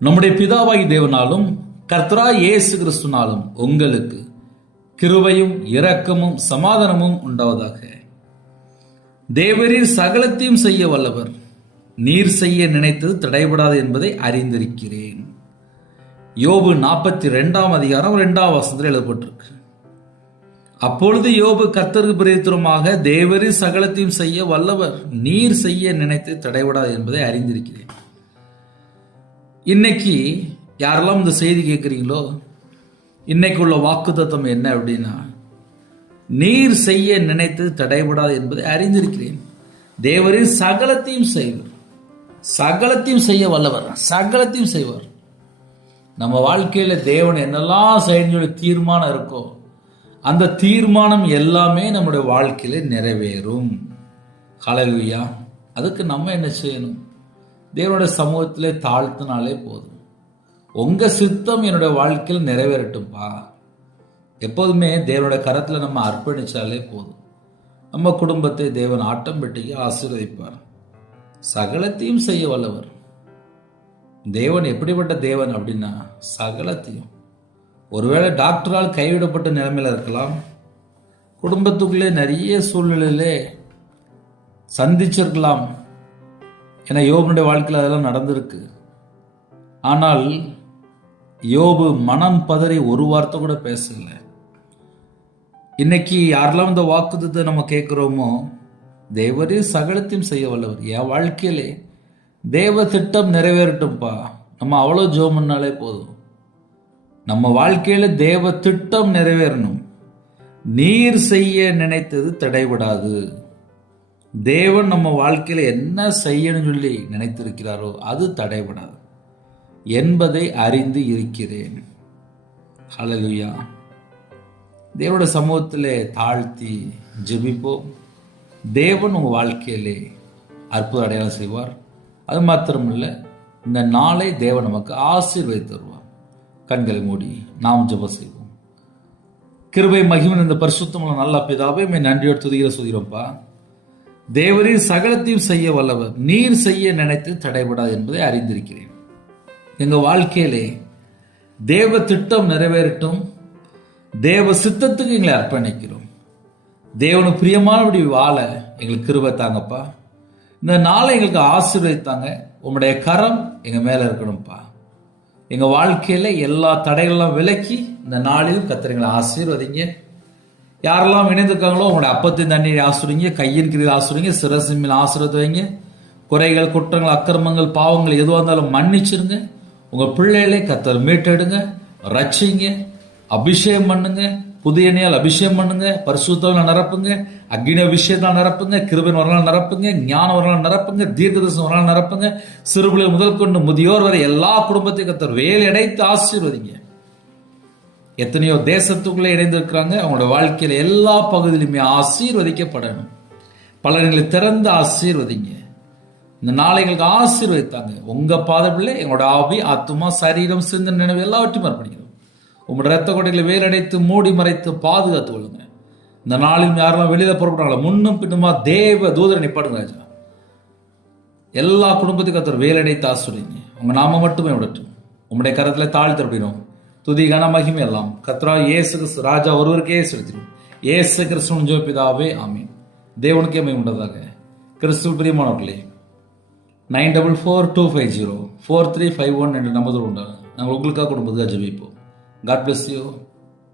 நம்முடைய பிதாவாகி தேவனாலும் கர்த்தராகிய இயேசு கிறிஸ்துவினாலும் உங்களுக்கு கிருபையும் இரக்கமும் சமாதானமும் உண்டாவதாக. தேவரீர் சகலத்தையும் செய்ய வல்லவர், நீர் செய்ய நினைத்தது தடைபடாது என்பதை அறிந்திருக்கிறேன். யோபு 42 எழுதப்பட்டிருக்கு. அப்பொழுது யோபு கர்த்தருக்கு பிரதித்திரமாக, தேவரீர் சகலத்தையும் செய்ய வல்லவர், நீர் செய்ய நினைத்து தடைபடாது என்பதை அறிந்திருக்கிறேன். இன்னைக்கு யாரெல்லாம் இந்த செய்தி கேட்குறீங்களோ, இன்னைக்கு உள்ள வாக்குத்தத்தம் என்ன அப்படின்னா, நீர் செய்ய நினைத்தது தடைபடாது என்பதை அறிந்திருக்கிறேன். தேவரீர் சகலத்தையும் செய்வர், சகலத்தையும் செய்ய வல்லவர், சகலத்தையும் செய்வார். நம்ம வாழ்க்கையில தேவன் என்னெல்லாம் செய்ய தீர்மானம் இருக்கோ அந்த தீர்மானம் எல்லாமே நம்முடைய வாழ்க்கையில நிறைவேறும். ஹல்லேலூயா. அதுக்கு நம்ம என்ன செய்யணும்? தேவனுடைய சமூகத்திலே தாழ்த்தினாலே போதும். உங்க சித்தம் என்னுடைய வாழ்க்கையில் நிறைவேறட்டும்பா. எப்போதுமே தேவனுடைய கரத்துல நம்ம அர்ப்பணிச்சாலே போதும். நம்ம குடும்பத்தை தேவன் ஆட்டோமேட்டிக்கா ஆசீர்வதிப்பார். சகலத்தையும் செய்ய வல்லவர். தேவன் எப்படிப்பட்ட தேவன் அப்படின்னா, சகலத்தையும். ஒருவேளை டாக்டரால் கைவிடப்பட்ட நிலைமையில இருக்கலாம், குடும்பத்துக்குள்ளே நிறைய சூழ்நிலையிலே சந்திச்சிருக்கலாம். ஏன்னா யோபுடைய வாழ்க்கையில் அதெல்லாம் நடந்திருக்கு. ஆனால் யோபு மனம் பதறி ஒரு வார்த்தை கூட பேசல. இன்னைக்கு யாரெல்லாம் இந்த வாக்குத்தத்தை நம்ம கேட்கிறோமோ, தேவரீர் சகலத்தையும் செய்ய வல்லவர், என் வாழ்க்கையிலே தேவ திட்டம் நிறைவேறட்டும்பா. நம்ம அவ்வளோ ஜெபம் பண்ணாலே போதும். நம்ம வாழ்க்கையில தேவ திட்டம் நிறைவேறணும். நீர் செய்ய நினைத்தது தடைபடாது. தேவன் நம்ம வாழ்க்கையில என்ன செய்யணும் சொல்லி நினைத்திருக்கிறாரோ அது தடைபடாது என்பதை அறிந்து இருக்கிறேன். ஹல்லேலூயா. தேவனுடைய சமூகத்திலே தாழ்த்தி ஜெபிப்போம். தேவன் உங்க வாழ்க்கையிலே அற்புத அடையாளம் செய்வார். அது மாத்திரமில்ல, இந்த நாளை தேவன் நமக்கு ஆசீர்வதித்து தருவார். கண்களை மூடி நாம் ஜெபம் செய்வோம். கிருபை மகிமை இந்த பரிசுத்தமுள்ள நல்ல பிதாவே, நன்றியோடு துதிக்கிறோம்ப்பா. தேவரீர் சகலத்தையும் செய்ய வல்லவர், நீர் செய்ய நினைத்து தடைபடாது என்பதை அறிந்திருக்கிறேன். எங்க வாழ்க்கையிலே தேவ திட்டம் நிறைவேறட்டும். தேவ சித்தத்துக்கு எங்களை அர்ப்பணிக்கிறோம். தேவனுக்கு பிரியமானபடி வாழ எங்களுக்கு கிருபை தாங்கப்பா. இந்த நாளை எங்களுக்கு ஆசீர்வதித்தாங்க. உங்களுடைய கரம் எங்க மேல இருக்கணும்ப்பா. எங்க வாழ்க்கையில எல்லா தடைகளெல்லாம் விலக்கி இந்த நாளில் கர்த்தரை ஆசீர்வதிங்க. யாரெல்லாம் இணைந்திருக்காங்களோ உங்களுடைய அப்பத்தின் தண்ணீரை ஆசிரியங்க, கையின் கிரியை ஆசிரியங்க, சிரசின் மேல் ஆசீர்வாதம் வைங்க. குறைகள், குற்றங்கள், அக்கிரமங்கள், பாவங்கள் எதுவாக இருந்தாலும் மன்னிச்சிருங்க. உங்க பிள்ளைகளை கர்த்தர் மீட்டெடுங்க, ரட்சிங்க, அபிஷேகம் பண்ணுங்க, புதிய எண்ணெயால் அபிஷேகம் பண்ணுங்க, பரிசுத்தம் நிரப்புங்க, அக்னி அபிஷேகத்தால் நிரப்புங்க, கிருபையின் வரலால் நிரப்புங்க, ஞான வரலால் நிரப்புங்க, தீர்க்கதரிசன வரலால் நிரப்புங்க. சிறுபிள்ளை முதல் கொண்டு முதியோர் வரை எல்லா குடும்பத்தையும் கர்த்தர் வேலை அடைத்து ஆசீர்வதிங்க. எத்தனையோ தேசத்துக்குள்ளே இணைந்திருக்கிறாங்க. அவங்களோட வாழ்க்கையில எல்லா பகுதியிலுமே ஆசீர்வதிக்கப்படணும். பலர்களை திறந்து ஆசீர்வதிங்க. இந்த நாளைகளுக்கு ஆசீர்வதித்தாங்க. உங்க பாதப்பிள்ளை எங்களோட ஆவி, ஆத்துமா, சரீரம், சிந்தனை, நினைவு எல்லாவற்றையும் அர்ப்பணிக்கிறோம். உங்களோட ரத்த கொடைகளை வேலடைத்து மூடி மறைத்து பாதுகாத்து கொள்ளுங்க. இந்த நாளில் யாரெல்லாம் வெளியில புறப்படுறாங்களோ முன்னும் பின்னுமா தேவ தூதரை நிப்பாடுங்க ராஜா. எல்லா குடும்பத்துக்கும் கர்த்தர் வேலடைத்து ஆசீர்வதிங்க. உங்க நாம மட்டுமே விடட்டும். உங்களுடைய கரத்துல தாழ்த்து அப்படிடும். துதி கன மகிமை எல்லாம் கர்த்தராகிய இயேசு கிறிஸ்து ராஜா ஒருவருக்கே செலுத்திடும். இயேசு கிறிஸ்துவின் ஜெப பிதாவே, ஆமீன். தேவனுக்கே மகிமை உண்டதாக. கிறிஸ்துவ பிரியமானவர்களே, 9442504351 என்ற நம்பர் உண்டாங்க. நாங்கள் உங்களுக்காக குடும்பத்துக்காக ஜெபிப்போம். God bless you.